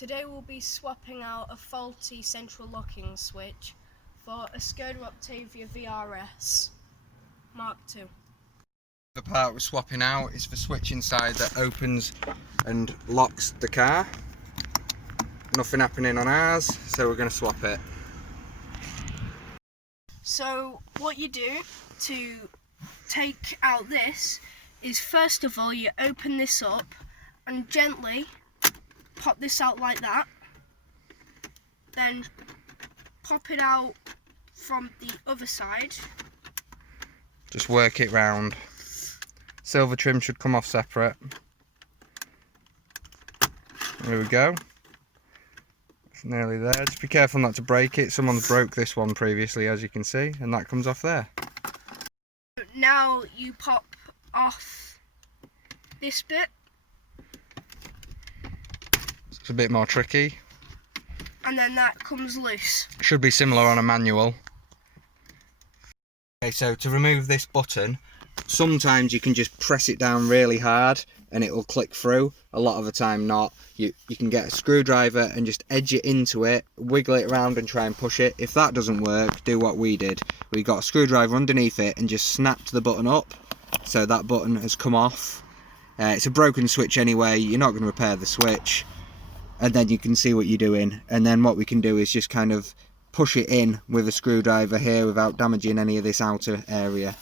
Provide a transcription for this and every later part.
Today we'll be swapping out a faulty central locking switch for a Skoda Octavia VRS Mk2. The part we're swapping out is the switch inside that opens and locks the car. Nothing happening on ours, so we're going to swap it. So what you do to take out this is, first of all, you open this up and gently pop this out like that, then pop it out from the other side. Just work it round. Silver trim should come off separate. There we go. It's nearly there. Just be careful not to break it. Someone's broke this one previously, as you can see, and that comes off there. Now you pop off this bit. It's a bit more tricky. And then that comes loose. Should be similar on a manual. Okay, so to remove this button, sometimes you can just press it down really hard and it will click through. A lot of the time not. You can get a screwdriver and just edge it into it, wiggle it around and try and push it. If that doesn't work, do what we did. We got a screwdriver underneath it and just snapped the button up, so that button has come off. It's a broken switch anyway, you're not going to repair the switch. And then you can see what you're doing, and then what we can do is just kind of push it in with a screwdriver here without damaging any of this outer area.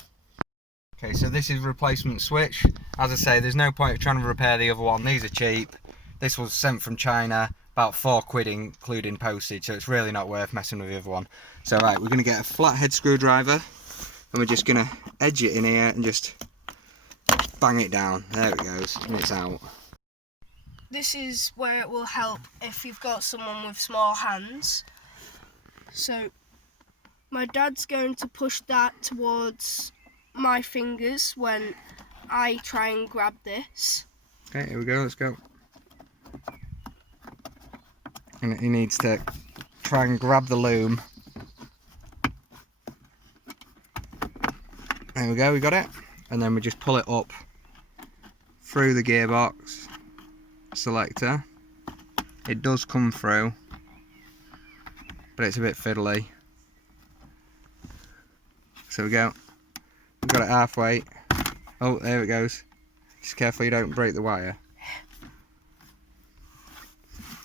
Okay, so this is a replacement switch. As I say, there's no point of trying to repair the other one. These are cheap. This was sent from China, about £4 including postage, so it's really not worth messing with the other one. So right, we're going to get a flathead screwdriver and we're just going to edge it in here and just bang it down. There it goes, and it's out. This is where it will help if you've got someone with small hands. So my dad's going to push that towards my fingers when I try and grab this. Okay, here we go, let's go. And he needs to try and grab the loom. There we go, we got it. And then we just pull it up through the gearbox selector. It does come through, but it's a bit fiddly. So we go. We've got it halfway. Oh, there it goes. Just careful you don't break the wire.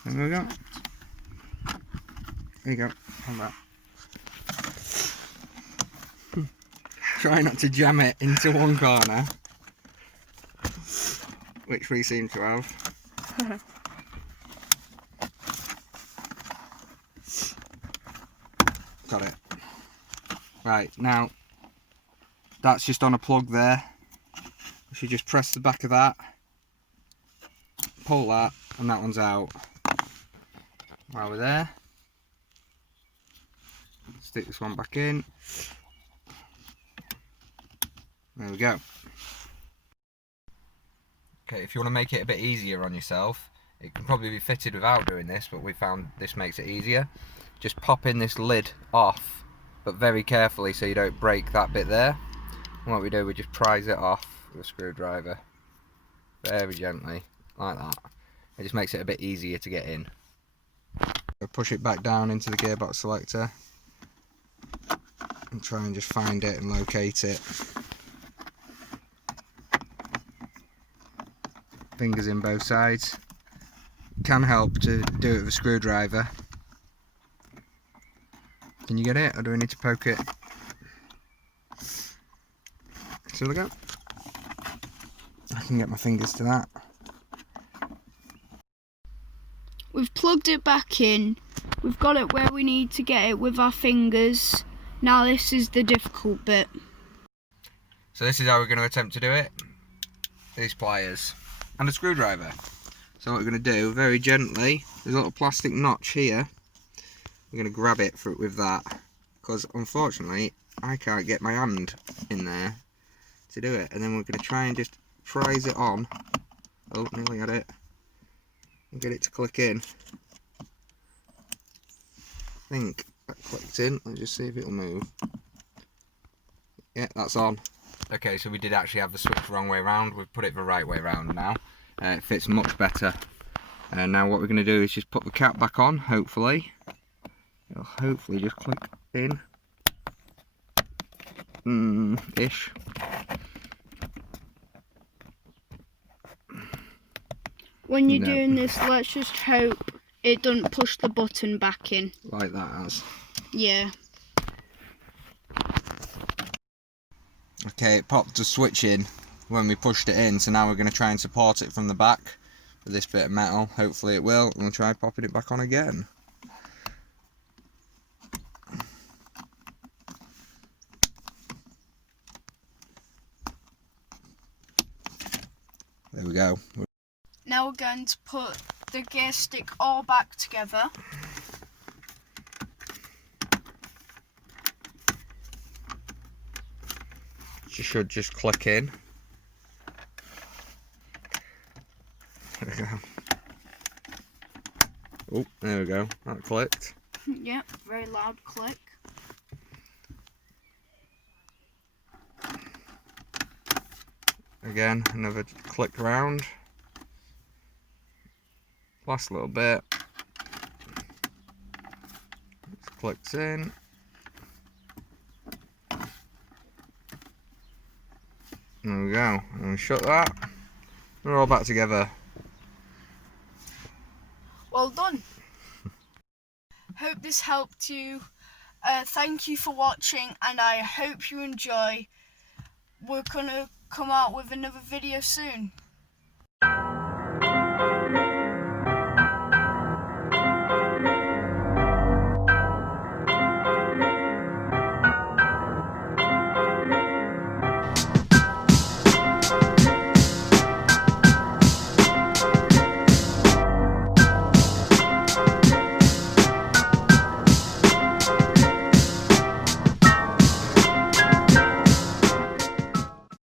There we go. There you go. Hold that. Try not to jam it into one corner, which we seem to have. Got it. Right, now that's just on a plug there. We should just press the back of that, pull that, and that one's out. While we're there, stick this one back in. There we go. Okay, if you want to make it a bit easier on yourself, it can probably be fitted without doing this, but we found this makes it easier. Just pop in this lid off, but very carefully so you don't break that bit there. And what we do, we just prise it off with a screwdriver, very gently, like that. It just makes it a bit easier to get in. Push it back down into the gearbox selector and try and just find it and locate it. Fingers in both sides. Can help to do it with a screwdriver. Can you get it, or do we need to poke it? So we go. I can get my fingers to that. We've plugged it back in. We've got it where we need to get it with our fingers. Now this is the difficult bit. So this is how we're going to attempt to do it. These pliers and a screwdriver. So what we're going to do, very gently, there's a little plastic notch here. We're going to grab it with that, because unfortunately I can't get my hand in there to do it. And then we're going to try and just prise it on. Oh, nearly got it. And get it to click in. I think that clicked in. Let's just see if it'll move. Yeah, that's on. Okay, so we did actually have the switch the wrong way around. We've put it the right way around now. It fits much better. And now what we're going to do is just put the cap back on, hopefully. It'll hopefully just click in. Ish. When you're doing this, let's just hope it doesn't push the button back in. Like that has. Yeah. Okay, it popped the switch in when we pushed it in, so now we're going to try and support it from the back with this bit of metal. Hopefully it will, and we'll try popping it back on again. There we go. Now we're going to put the gear stick all back together. You should just click in. There we go. Oh, there we go. That clicked. Yep, very loud click. Again, another click round. Last little bit. Just clicks in. There we go. And we shut that. We're all back together. Well done. Hope this helped you. Thank you for watching, and I hope you enjoy. We're gonna come out with another video soon.